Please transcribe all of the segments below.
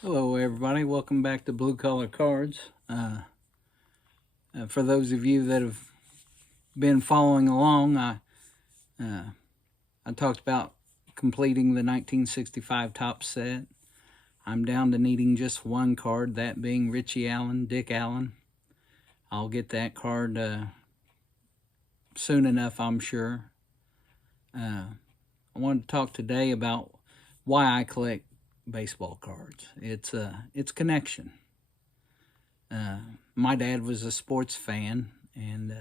Hello, everybody. Welcome back to Blue Collar Cards. For those of you that have been following along, I talked about completing the 1965 top set. I'm down to needing just one card, that being Richie Allen, Dick Allen. I'll get that card soon enough, I'm sure. I wanted to talk today about why I collect baseball cards. It's connection. My dad was a sports fan, and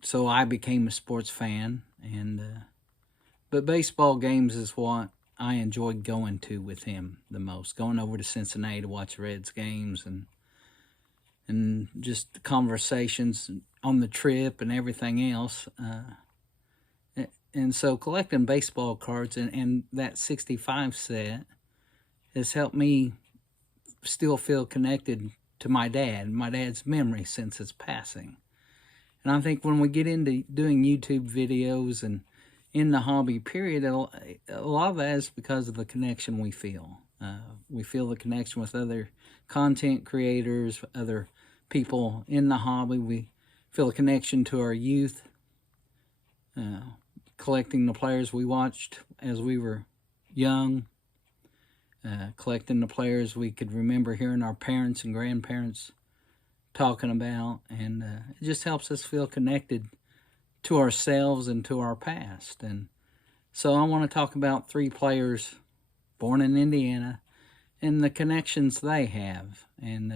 so I became a sports fan. But baseball games is what I enjoyed going to with him the most. Going over to Cincinnati to watch Reds games and just conversations on the trip and everything else. And so collecting baseball cards and that 65 set has helped me still feel connected to my dad's memory since his passing. And I think when we get into doing YouTube videos and in the hobby period, a lot of that is because of the connection we feel. We feel the connection with other content creators, other people in the hobby. We feel a connection to our youth, collecting the players we watched as we were young, collecting the players we could remember hearing our parents and grandparents talking about, and it just helps us feel connected to ourselves and to our past. And so I want to talk about three players born in Indiana and the connections they have, and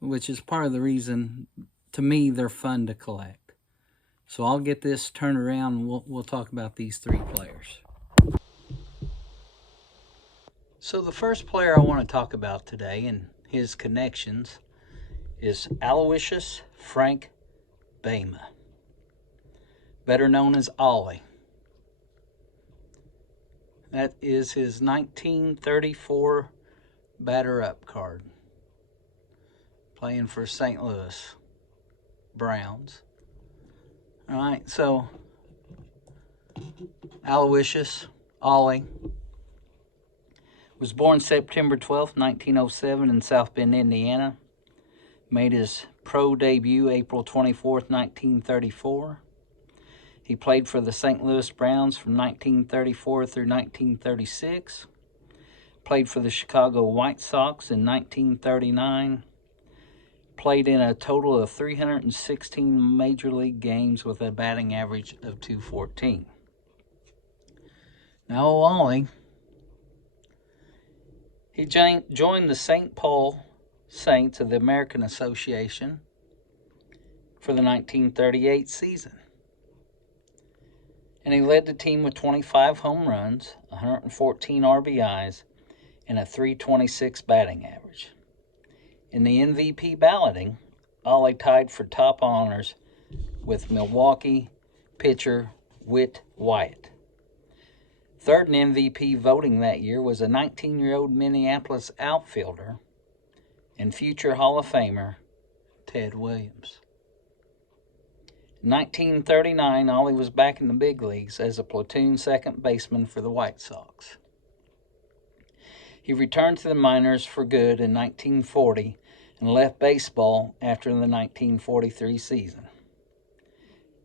which is part of the reason, to me, they're fun to collect. So I'll get this turned around and we'll talk about these three players. So the first player I want to talk about today and his connections is Aloysius Frank Boehme, better known as Ollie. That is his 1934 batter up card, playing for St. Louis Browns. All right, so Aloysius, Ollie, was born September 12th, 1907 in South Bend, Indiana. Made his pro debut April 24th, 1934. He played for the St. Louis Browns from 1934 through 1936. Played for the Chicago White Sox in 1939. Played in a total of 316 Major League games with a batting average of .214. Now, Ollie, he joined the St. Paul Saints of the American Association for the 1938 season. And he led the team with 25 home runs, 114 RBIs, and a .326 batting average. In the MVP balloting, Ollie tied for top honors with Milwaukee pitcher Whit Wyatt. Third in MVP voting that year was a 19-year-old Minneapolis outfielder and future Hall of Famer Ted Williams. In 1939, Ollie was back in the big leagues as a platoon second baseman for the White Sox. He returned to the minors for good in 1940 and left baseball after the 1943 season.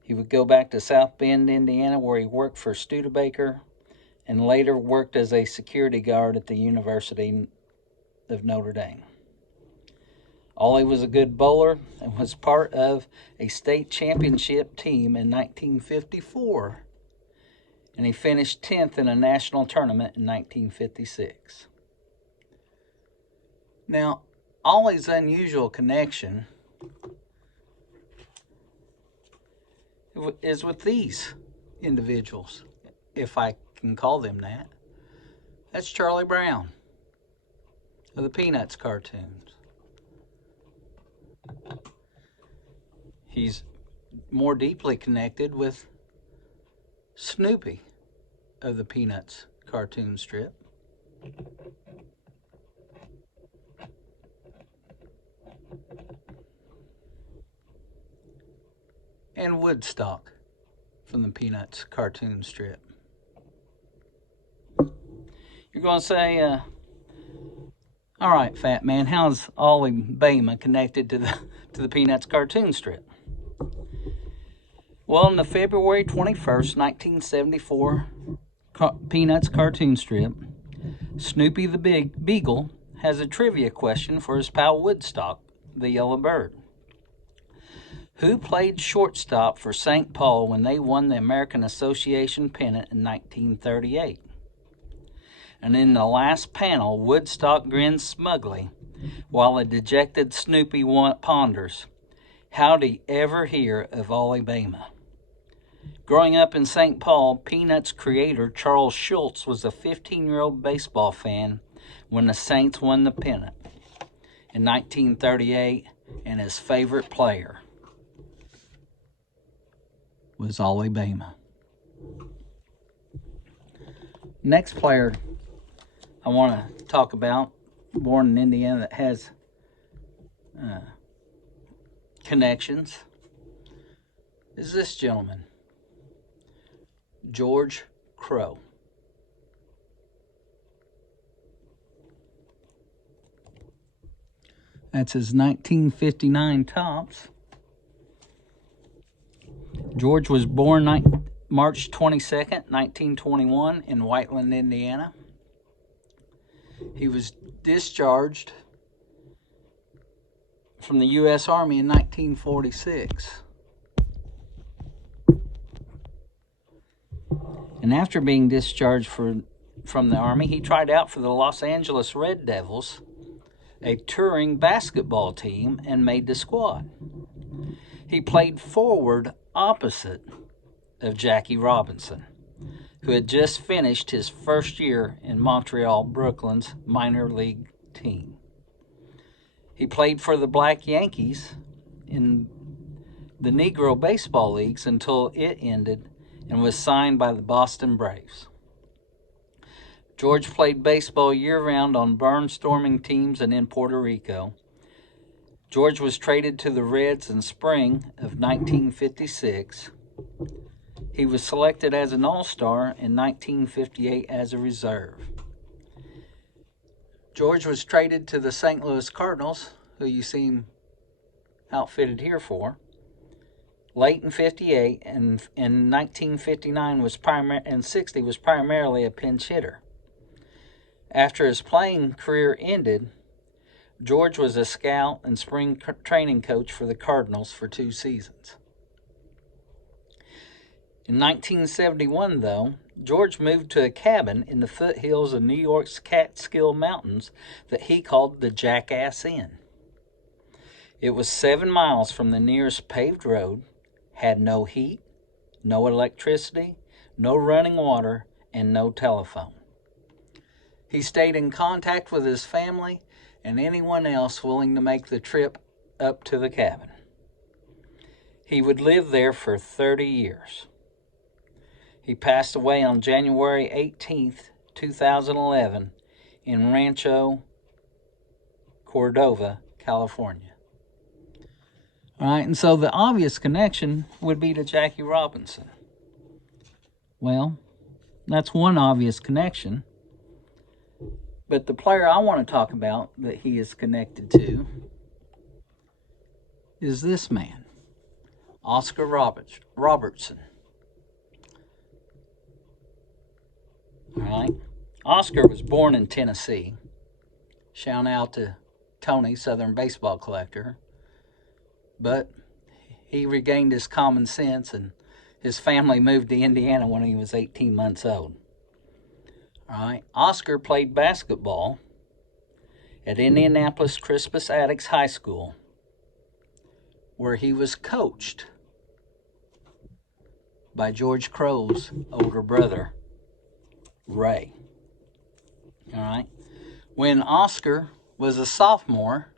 He would go back to South Bend, Indiana, where he worked for Studebaker and later worked as a security guard at the University of Notre Dame. Ollie was a good bowler and was part of a state championship team in 1954, and he finished 10th in a national tournament in 1956. Now, Ollie's unusual connection is with these individuals, if I can call them that. That's Charlie Brown of the Peanuts cartoons. He's more deeply connected with Snoopy of the Peanuts cartoon strip. And Woodstock from the Peanuts cartoon strip. You're going to say, All right, Fat Man, how's Ollie Bama connected to the Peanuts cartoon strip? Well, in the February 21st, 1974 Peanuts cartoon strip, Snoopy the Big Beagle has a trivia question for his pal Woodstock, the yellow bird. Who played shortstop for St. Paul when they won the American Association pennant in 1938? And in the last panel, Woodstock grins smugly while a dejected Snoopy ponders, how'd he ever hear of Ollie Bama? Growing up in St. Paul, Peanuts creator Charles Schulz was a 15-year-old baseball fan when the Saints won the pennant in 1938, and his favorite player was Ollie Bama. Next player I want to talk about, born in Indiana, that has connections, is this gentleman, George Crowe. That's his 1959 Topps. George was born March 22nd, 1921 in Whiteland, Indiana. He was discharged from the U.S. Army in 1946. And after being discharged from the Army, he tried out for the Los Angeles Red Devils, a touring basketball team, and made the squad. He played forward opposite of Jackie Robinson, who had just finished his first year in Montreal Brooklyn's minor league team. He played for the Black Yankees in the Negro Baseball Leagues until it ended and was signed by the Boston Braves. George played baseball year-round on barnstorming teams and in Puerto Rico. George was traded to the Reds in spring of 1956. He was selected as an All-Star in 1958 as a reserve. George was traded to the St. Louis Cardinals, who you see him outfitted here for, late in 58, and in 1959 and 60 was primarily a pinch hitter. After his playing career ended, George was a scout and spring training coach for the Cardinals for 2 seasons. In 1971, though, George moved to a cabin in the foothills of New York's Catskill Mountains that he called the Jackass Inn. It was 7 miles from the nearest paved road, had no heat, no electricity, no running water, and no telephone. He stayed in contact with his family and anyone else willing to make the trip up to the cabin. He would live there for 30 years. He passed away on January 18th, 2011 in Rancho Cordova, California. All right, and so the obvious connection would be to Jackie Robinson. Well, that's one obvious connection. But the player I want to talk about that he is connected to is this man, Oscar Robertson. All right. Oscar was born in Tennessee. Shout out to Tony, Southern baseball collector. But he regained his common sense and his family moved to Indiana when he was 18 months old. All right. Oscar played basketball at Indianapolis Crispus Attucks High School, where he was coached by George Crowe's older brother, Ray. All right. When Oscar was a sophomore,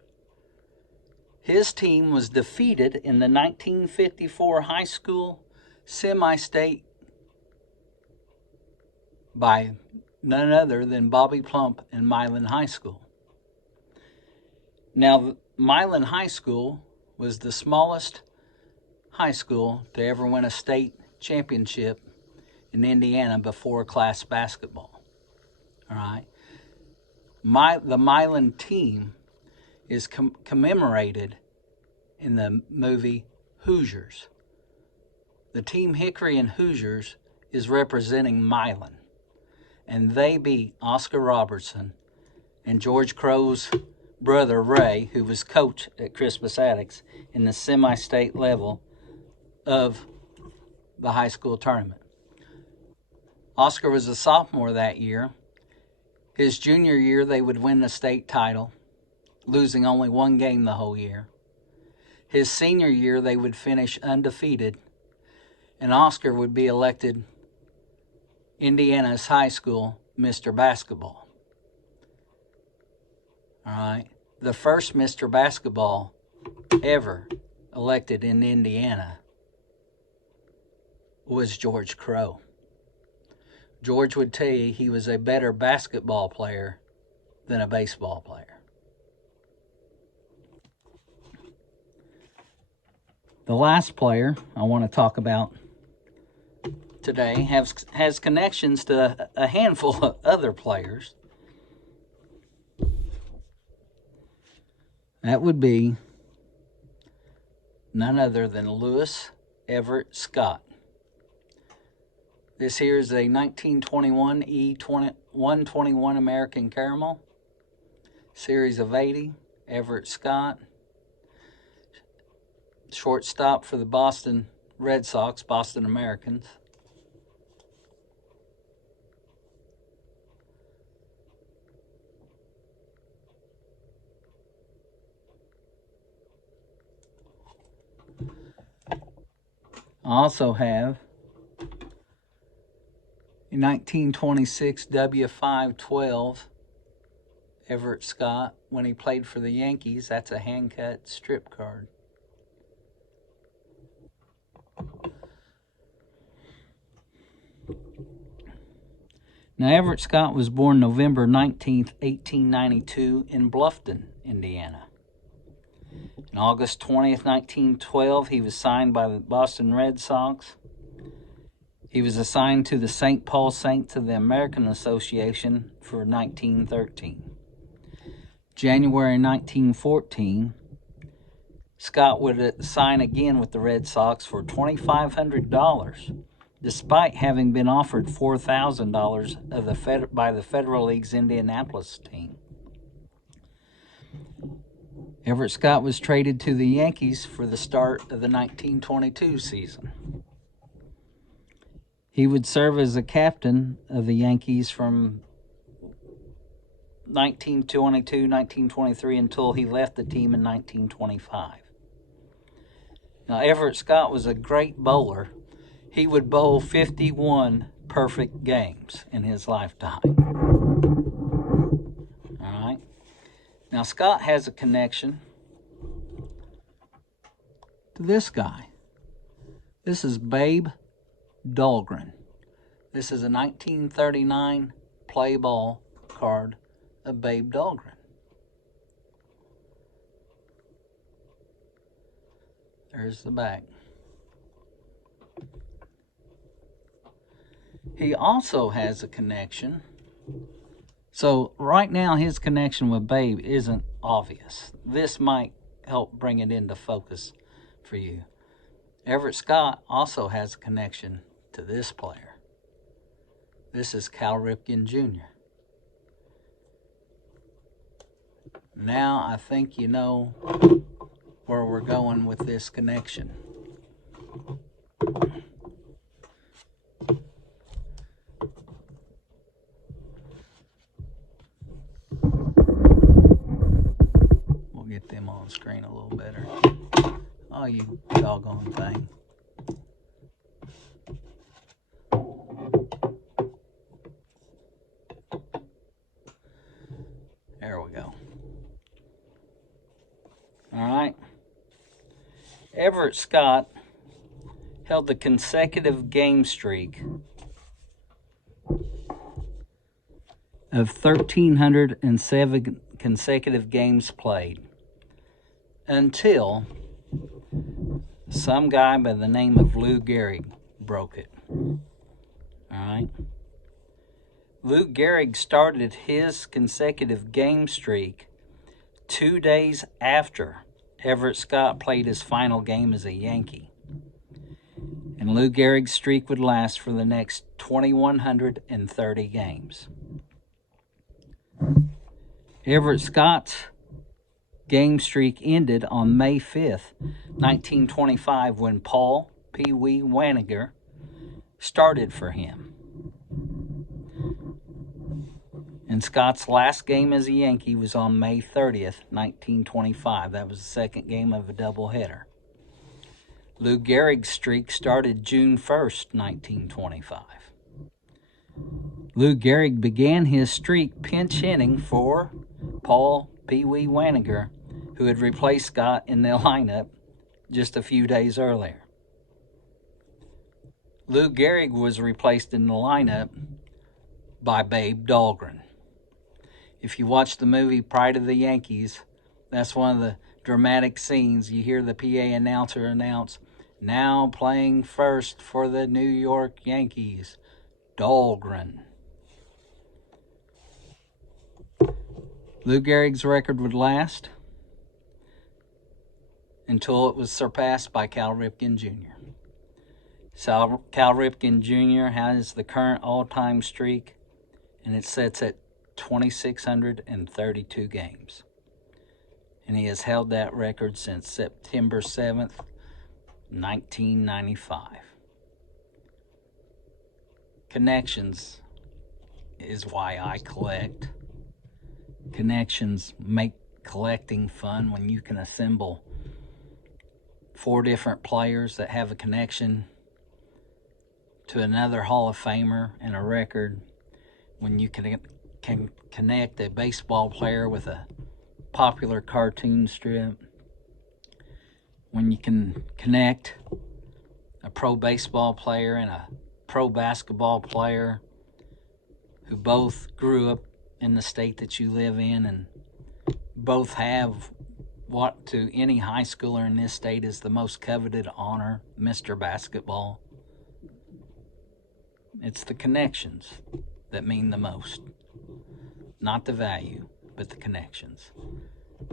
his team was defeated in the 1954 high school semi-state by none other than Bobby Plump and Milan High School. Now, Milan High School was the smallest high school to ever win a state championship in Indiana before class basketball. All right. The Milan team is commemorated in the movie Hoosiers. The team Hickory and Hoosiers is representing Milan, and they beat Oscar Robertson and George Crow's brother Ray, who was coach at Crispus Attucks, in the semi-state level of the high school tournament. Oscar was a sophomore that year. His junior year, they would win the state title, losing only one game the whole year. His senior year, they would finish undefeated, and Oscar would be elected Indiana's high school Mr. Basketball. All right. The first Mr. Basketball ever elected in Indiana was George Crow. George would tell you he was a better basketball player than a baseball player. The last player I want to talk about today has connections to a handful of other players. That would be none other than Lewis Everett Scott. This here is a 1921 E121 American Caramel, series of 80, Everett Scott. Shortstop for the Boston Red Sox, Boston Americans. I also have a 1926 W512 Everett Scott when he played for the Yankees. That's a hand-cut strip card. Now, Everett Scott was born November 19th, 1892 in Bluffton, Indiana. On August 20th, 1912, he was signed by the Boston Red Sox. He was assigned to the St. Paul Saints of the American Association for 1913. January 1914, Scott would sign again with the Red Sox for $2,500, despite having been offered $4,000 by the Federal League's Indianapolis team. Everett Scott was traded to the Yankees for the start of the 1922 season. He would serve as a captain of the Yankees from 1922-1923 until he left the team in 1925. Now, Everett Scott was a great bowler. He would bowl 51 perfect games in his lifetime. All right. Now, Scott has a connection to this guy. This is Babe Dahlgren. This is a 1939 play ball card of Babe Dahlgren. There's the back. He also has a connection. So right now his connection with Babe isn't obvious. This might help bring it into focus for you. Everett Scott also has a connection to this player. This is Cal Ripken Jr. Now I think you know where we're going with this connection. We'll get them on screen a little better. Oh, you doggone thing. There we go. All right. Everett Scott held the consecutive game streak of 1,307 consecutive games played until some guy by the name of Lou Gehrig broke it. All right. Lou Gehrig started his consecutive game streak 2 days after Everett Scott played his final game as a Yankee. And Lou Gehrig's streak would last for the next 2,130 games. Everett Scott's game streak ended on May 5th, 1925, when Paul Pee Wee Waniger started for him. And Scott's last game as a Yankee was on May 30th, 1925. That was the second game of a doubleheader. Lou Gehrig's streak started June 1st, 1925. Lou Gehrig began his streak pinch hitting for Paul Pee Wee Waniger, who had replaced Scott in the lineup just a few days earlier. Lou Gehrig was replaced in the lineup by Babe Dahlgren. If you watch the movie Pride of the Yankees, that's one of the dramatic scenes. You hear the PA announcer announce, "Now playing first for the New York Yankees, Dahlgren." Lou Gehrig's record would last until it was surpassed by Cal Ripken Jr. Cal Ripken Jr. has the current all-time streak, and it sits at 2,632 games. And he has held that record since September 7th, 1995. Connections is why I collect. Connections make collecting fun when you can assemble 4 different players that have a connection to another Hall of Famer and a record. When you can connect a baseball player with a popular cartoon strip. When you can connect a pro baseball player and a pro basketball player who both grew up in the state that you live in and both have what to any high schooler in this state is the most coveted honor, Mr. Basketball. It's the connections that mean the most. Not the value, but the connections.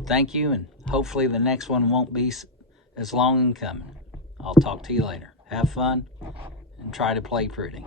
Thank you, and hopefully the next one won't be as long in coming. I'll talk to you later. Have fun, and try to play pretty.